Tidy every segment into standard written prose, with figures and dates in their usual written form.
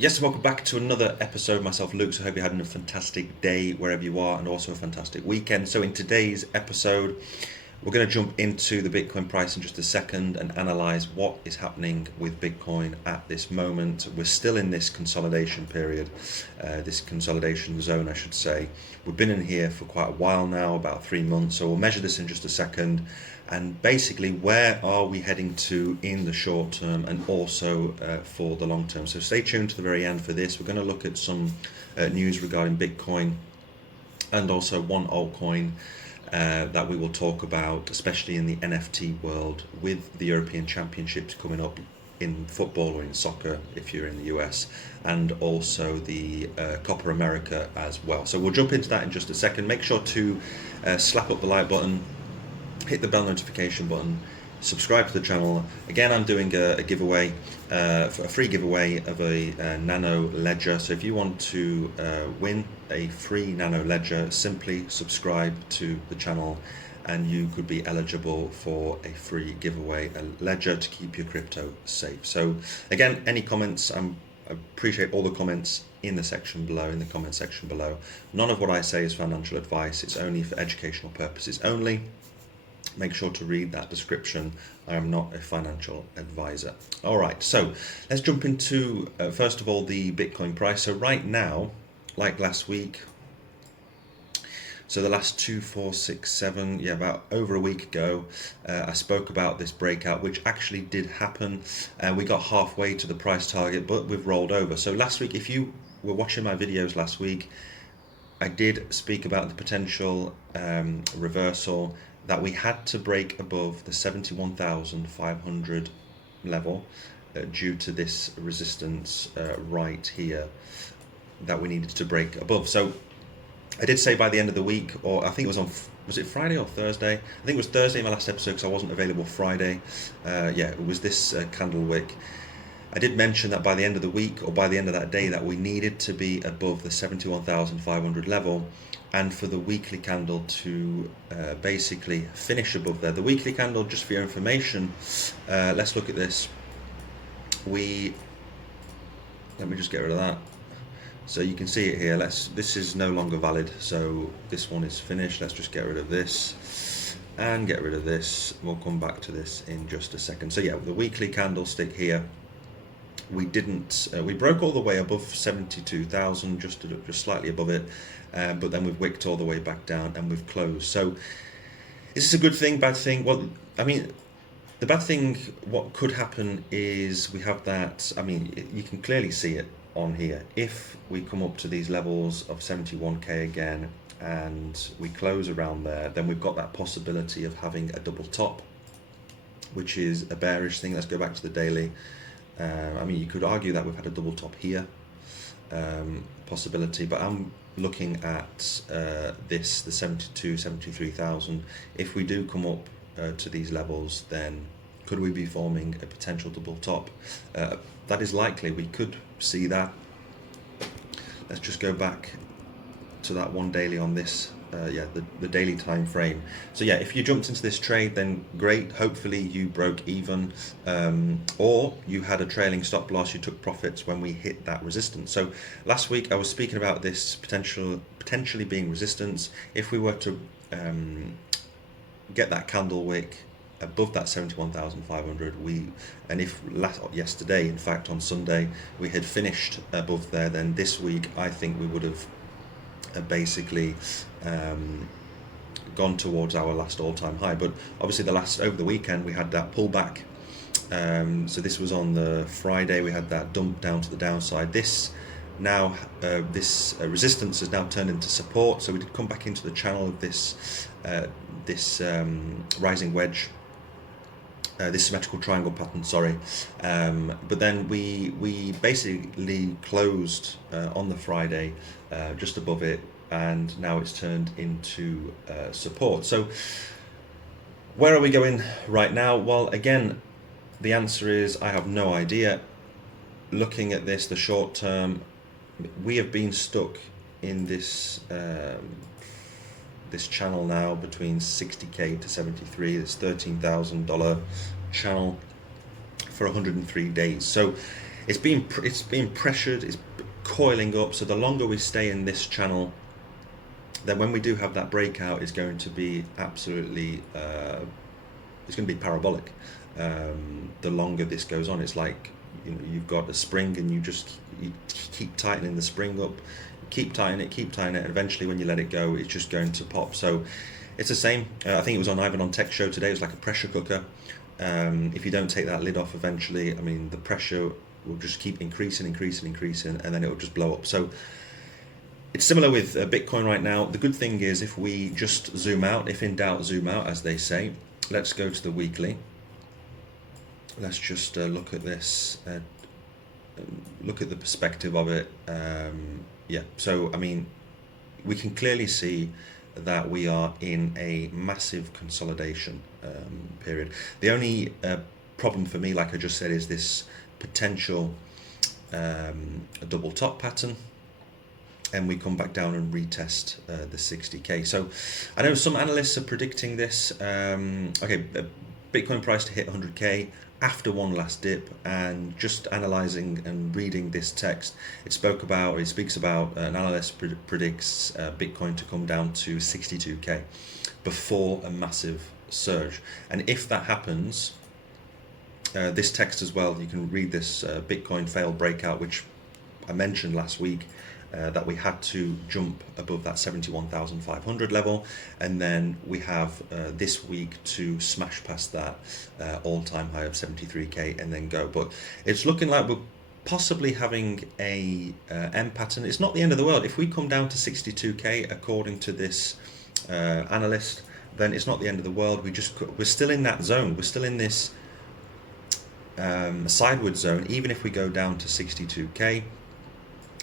Yes, welcome back to another episode. Myself, Luke. So I hope you're having a fantastic day wherever you are, and also a fantastic weekend. So in today's episode, we're going to jump into the Bitcoin price in just a second and analyze what is happening with Bitcoin at this moment. We're still in this consolidation period, this consolidation zone, I should say. We've been in here for quite a while now, about 3 months. So we'll measure this in just a second. And basically, where are we heading to in the short term and also for the long term? So stay tuned to the very end for this. We're going to look at some news regarding Bitcoin and also one altcoin that we will talk about, especially in the NFT world, with the European Championships coming up in football or in soccer if you're in the US, and also the Copa America as well. So we'll jump into that in just a second. Make sure to slap up the like button, hit the bell notification button, subscribe to the channel. Again, I'm doing a giveaway, a free giveaway of a nano ledger. So if you want to win a free nano ledger, simply subscribe to the channel and you could be eligible for a free giveaway, a ledger to keep your crypto safe. So again, any comments, I appreciate all the comments in the section below, in the comment section below. None of what I say is financial advice. It's only for educational purposes only. Make sure to read that description. I am not a financial advisor. All right, so let's jump into, first of all, the Bitcoin price. So right now, like last week, so the last 2, 4, 6, 7, yeah, about over a week ago, I spoke about this breakout, which actually did happen. We got halfway to the price target, but we've rolled over. So last week, if you were watching my videos last week, I did speak about the potential reversal, that we had to break above the 71,500 level due to this resistance right here that we needed to break above. So I did say by the end of the week, or I think it was on, was it Friday or Thursday? I think it was Thursday in my last episode because I wasn't available Friday. Yeah, it was this candle wick. I did mention that by the end of the week, or by the end of that day, that we needed to be above the 71,500 level, and for the weekly candle to basically finish above there. The weekly candle, just for your information, let's look at this. Let me just get rid of that. So you can see it here. This is no longer valid, so this one is finished. Let's just get rid of this and get rid of this. We'll come back to this in just a second. So yeah, the weekly candlestick here, we didn't, we broke all the way above 72,000, just slightly above it, but then we've wicked all the way back down and we've closed. So is this a good thing, bad thing? Well, I mean, the bad thing, what could happen is we have that, I mean, you can clearly see it on here. If we come up to these levels of 71k again and we close around there, then we've got that possibility of having a double top, which is a bearish thing. Let's go back to the daily. I mean, you could argue that we've had a double top here, possibility, but I'm looking at this, the 72, 73,000. If we do come up to these levels, then could we be forming a potential double top? That is likely. We could see that. Let's just go back to that one daily on this. Yeah, the daily time frame. So yeah, if you jumped into this trade, then great. Hopefully you broke even, or you had a trailing stop loss. You took profits when we hit that resistance. So last week I was speaking about this potentially being resistance. If we were to get that candle wick above that 71,500, and if yesterday, in fact on Sunday, we had finished above there, then this week I think we would have basically gone towards our last all-time high. But obviously over the weekend we had that pullback, so this was on the Friday, we had that dump down to the downside. This now this resistance has now turned into support, so we did come back into the channel of this rising wedge, this symmetrical triangle pattern, sorry, but then we basically closed on the Friday just above it, and now it's turned into support. So where are we going right now? Well, again, the answer is I have no idea. Looking at this, the short term, we have been stuck in this this channel now between 60k to 73, this $13,000 channel for 103 days. So it's being pressured, it's coiling up. So the longer we stay in this channel, then when we do have that breakout, it's going to be absolutely it's going to be parabolic. The longer this goes on, it's like, you know, you've got a spring and you keep tightening the spring up, keep tightening it, and eventually when you let it go, it's just going to pop. So it's the same. I think it was on Ivan on Tech Show today. It was like a pressure cooker. If you don't take that lid off eventually, I mean, the pressure will just keep increasing, and then it will just blow up. So it's similar with Bitcoin right now. The good thing is, if we just zoom out, if in doubt, zoom out, as they say. Let's go to the weekly. Let's just look at this, look at the perspective of it. Yeah, so I mean, we can clearly see that we are in a massive consolidation period. The only problem for me, like I just said, is this potential double top pattern, and we come back down and retest the 60k. So I know some analysts are predicting this. Okay, Bitcoin price to hit 100k after one last dip, and just analyzing and reading this text, it speaks about an analyst predicts Bitcoin to come down to 62k before a massive surge. And if that happens, this text as well, you can read this Bitcoin failed breakout, which I mentioned last week, that we had to jump above that 71,500 level, and then we have this week to smash past that all-time high of 73k and then go. But it's looking like we're possibly having a M pattern. It's not the end of the world. If we come down to 62k according to this analyst, then it's not the end of the world. We're still in that zone. We're still in this sideways zone, even if we go down to 62k,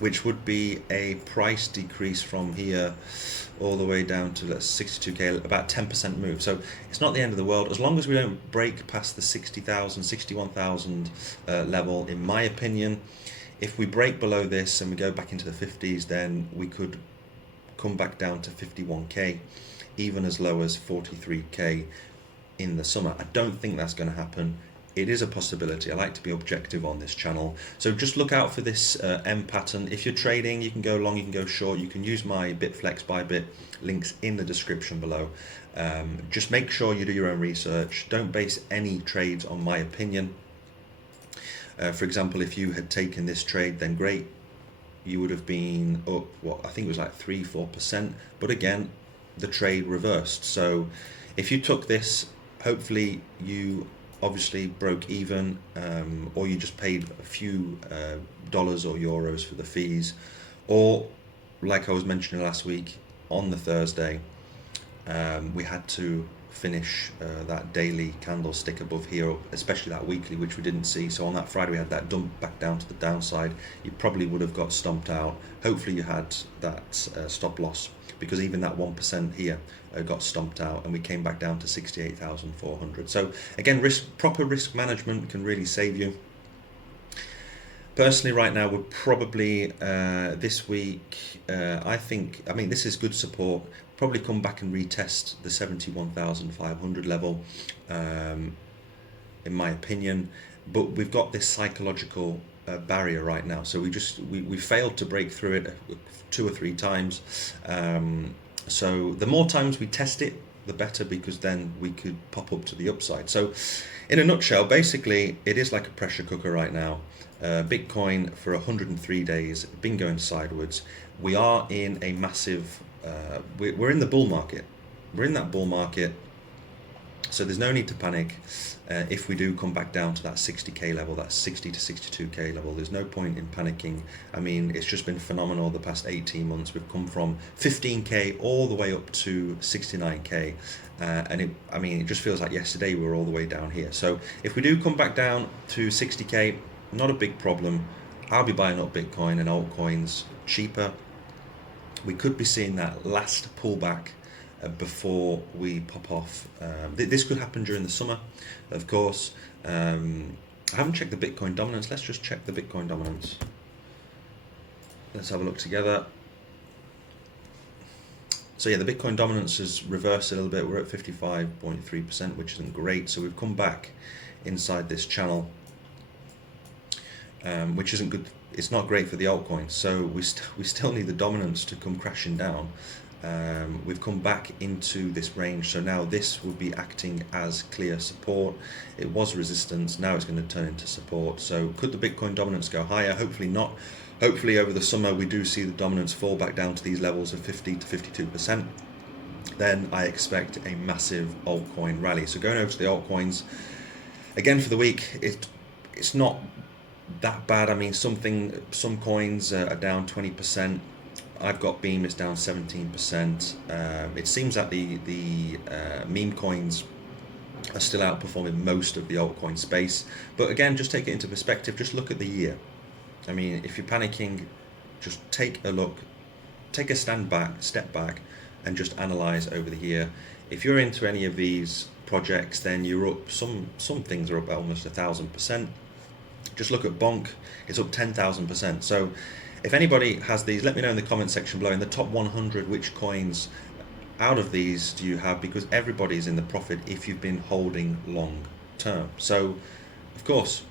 which would be a price decrease from here all the way down to 62k, about 10% move. So it's not the end of the world, as long as we don't break past the 60,000, 61,000 level, in my opinion. If we break below this and we go back into the 50s, then we could come back down to 51k, even as low as 43k in the summer. I don't think that's going to happen. It is a possibility. I like to be objective on this channel. So just look out for this M pattern. If you're trading, you can go long, you can go short. You can use my Bitflex Bybit links in the description below. Just make sure you do your own research. Don't base any trades on my opinion. For example, if you had taken this trade, then great. You would have been up, what, I think it was like 3-4%. But again, the trade reversed. So if you took this, hopefully you obviously broke even, or you just paid a few dollars or euros for the fees, or like I was mentioning last week, on the Thursday we had to finish that daily candlestick above here, especially that weekly, which we didn't see. So on that Friday we had that dump back down to the downside. You probably would have got stomped out. Hopefully you had that stop loss, because even that 1% here got stomped out, and we came back down to 68,400. So again, proper risk management can really save you. Personally, right now, we're probably this week, I mean, this is good support. Probably come back and retest the 71,500 level, in my opinion. But we've got this psychological barrier right now, so we failed to break through it 2 or 3 times. So the more times we test it, the better, because then we could pop up to the upside. So in a nutshell, basically it is like a pressure cooker right now. Bitcoin for 103 days been going sideways. We are in a massive we're in the bull market. We're in that bull market, so there's no need to panic. If we do come back down to that 60k level, that 60 to 62k level, there's no point in panicking. I mean, it's just been phenomenal the past 18 months. We've come from 15k all the way up to 69k, and it just feels like yesterday we were all the way down here. So if we do come back down to 60k, not a big problem. I'll be buying up Bitcoin and altcoins cheaper. We could be seeing that last pullback before we pop off. This could happen during the summer, of course. I haven't checked the Bitcoin dominance. Let's just check the Bitcoin dominance. Let's have a look together. So yeah, the Bitcoin dominance has reversed a little bit. We're at 55.3%, which isn't great. So we've come back inside this channel. which isn't good. It's not great for the altcoins. So we still need the dominance to come crashing down. We've come back into this range, so now this will be acting as clear support. It was resistance, now it's going to turn into support. So could the Bitcoin dominance go higher? Hopefully not. Hopefully over the summer we do see the dominance fall back down to these levels of 50 to 52%. Then I expect a massive altcoin rally. So going over to the altcoins again for the week, it's not that bad. I mean, some coins are down 20%. I've got Beam is down 17%. It seems that the meme coins are still outperforming most of the altcoin space. But again, just take it into perspective. Just look at the year. I mean, if you're panicking, just take a look, take a step back, and just analyze over the year. If you're into any of these projects, then you're up. Some things are up almost 1,000%. Just look at Bonk; it's up 10,000%. So, if anybody has these, let me know in the comment section below. In the top 100, which coins out of these do you have? Because everybody's in the profit if you've been holding long term. So, of course,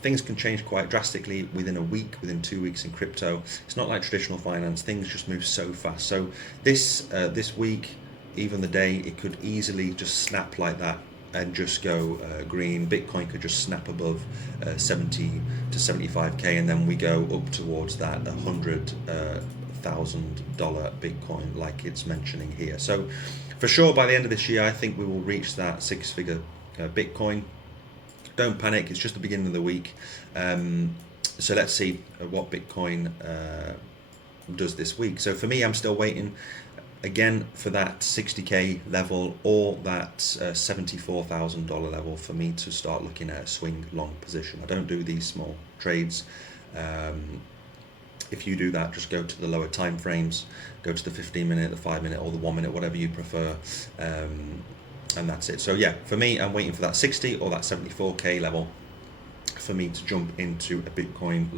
things can change quite drastically within a week, within 2 weeks in crypto. It's not like traditional finance. Things just move so fast. So this week, even the day, it could easily just snap like that and just go green. Bitcoin could just snap above 70 to 75k, and then we go up towards that $100,000 Bitcoin, like it's mentioning here. So for sure, by the end of this year, I think we will reach that six-figure Bitcoin. Don't panic, it's just the beginning of the week. So let's see what Bitcoin does this week. So for me, I'm still waiting again for that 60k level or that $74,000 level for me to start looking at a swing long position. I don't do these small trades. If you do that, just go to the lower time frames, go to the 15-minute, the 5-minute, or the 1-minute, whatever you prefer. And that's it. So yeah, for me, I'm waiting for that 60 or that 74k level for me to jump into a Bitcoin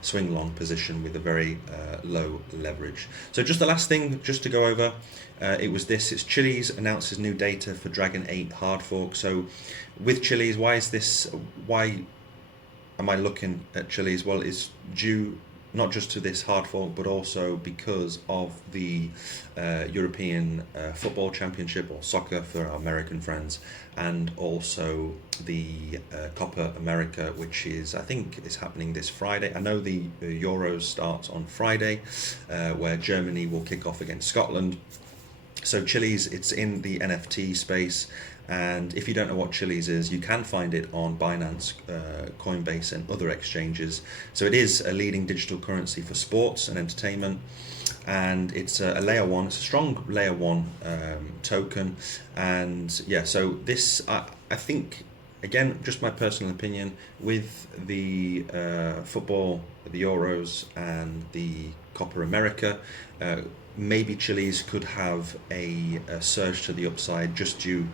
swing long position with a very low leverage. So just the last thing just to go over, it's Chiliz announces new data for Dragon 8 hard fork. So with Chiliz, why am I looking at Chiliz? Well, it's due not just to this hard fork, but also because of the European Football Championship, or soccer for our American friends, and also the Copa America, which I think is happening this Friday. I know the Euros starts on Friday, where Germany will kick off against Scotland. So Chiliz, it's in the NFT space, and if you don't know what Chiliz is, you can find it on Binance, Coinbase, and other exchanges. So it is a leading digital currency for sports and entertainment, and it's a layer 1. It's a strong layer 1 token, and yeah. So this, I think, again, just my personal opinion, with the football, the Euros, and the Copa America, maybe Chiliz could have a surge to the upside just due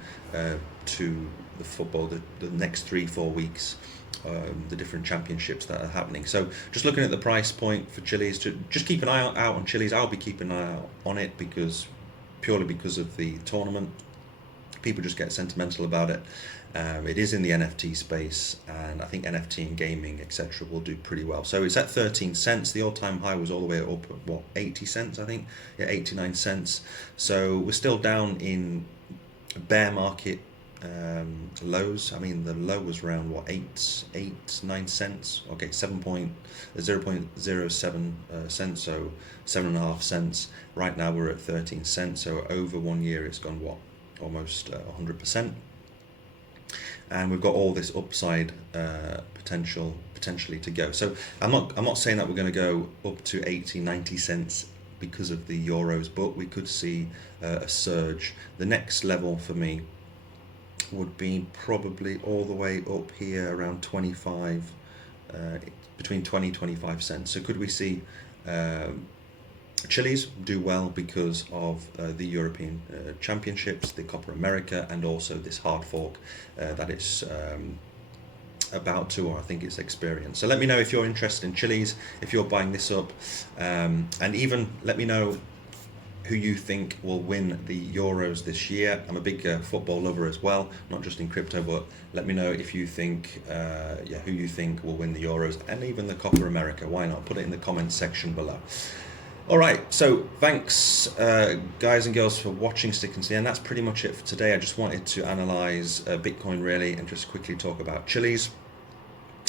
to the football, the next 3-4 weeks, the different championships that are happening. So just looking at the price point for Chiliz, just keep an eye out on Chiliz. I'll be keeping an eye out on it purely because of the tournament. People just get sentimental about it. It is in the NFT space, and I think NFT and gaming, etc., will do pretty well. So it's at 13 cents. The all-time high was all the way up at 80 cents, I think. Yeah, 89 cents. So we're still down in bear market lows. I mean, the low was around 9 cents. Okay, 0.07 cents, so 7.5 cents. Right now we're at 13 cents. So over 1 year, it's gone almost 100%. And we've got all this upside potentially to go. So I'm not saying that we're going to go up to 80-90 cents because of the Euros, but we could see a surge. The next level for me would be probably all the way up here around 25, between 20-25 cents. So could we see Chiliz do well because of the European Championships, the Copa America, and also this hard fork that it's about to, or I think it's experienced. So let me know if you're interested in Chiliz, if you're buying this up, and even let me know who you think will win the Euros this year. I'm a big football lover as well, not just in crypto, but let me know if you think, who you think will win the Euros and even the Copa America. Why not? Put it in the comments section below. All right, so thanks guys and girls for watching, sticking to the end. That's pretty much it for today. I just wanted to analyze Bitcoin really and just quickly talk about chilies.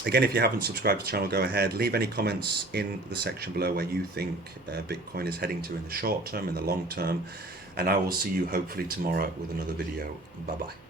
Again, if you haven't subscribed to the channel, go ahead, leave any comments in the section below where you think Bitcoin is heading to in the short term, in the long term, and I will see you hopefully tomorrow with another video. Bye bye.